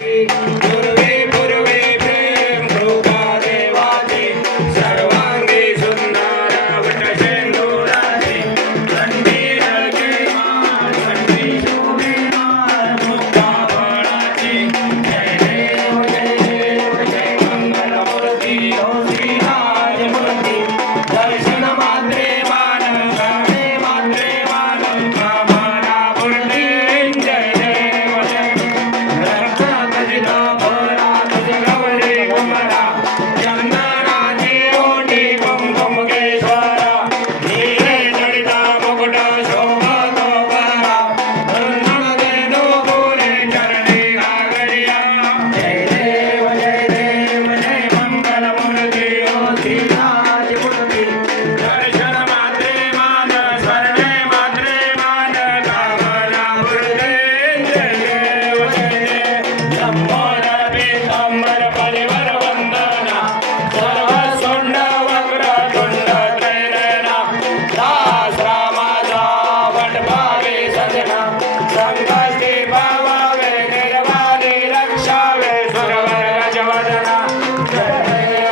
Thank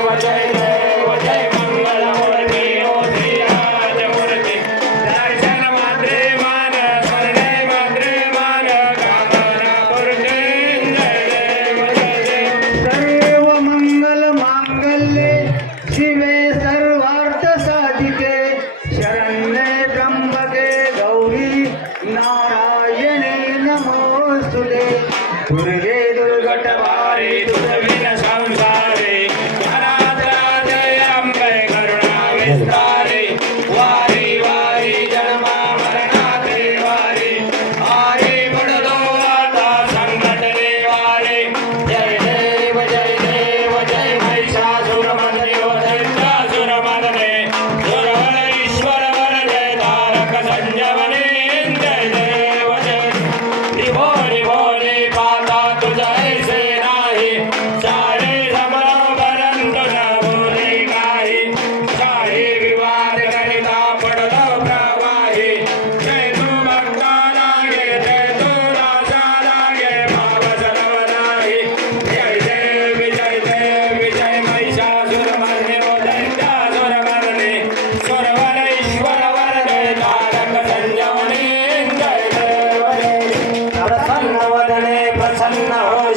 Baba Amen. मोदने प्रसन्न हो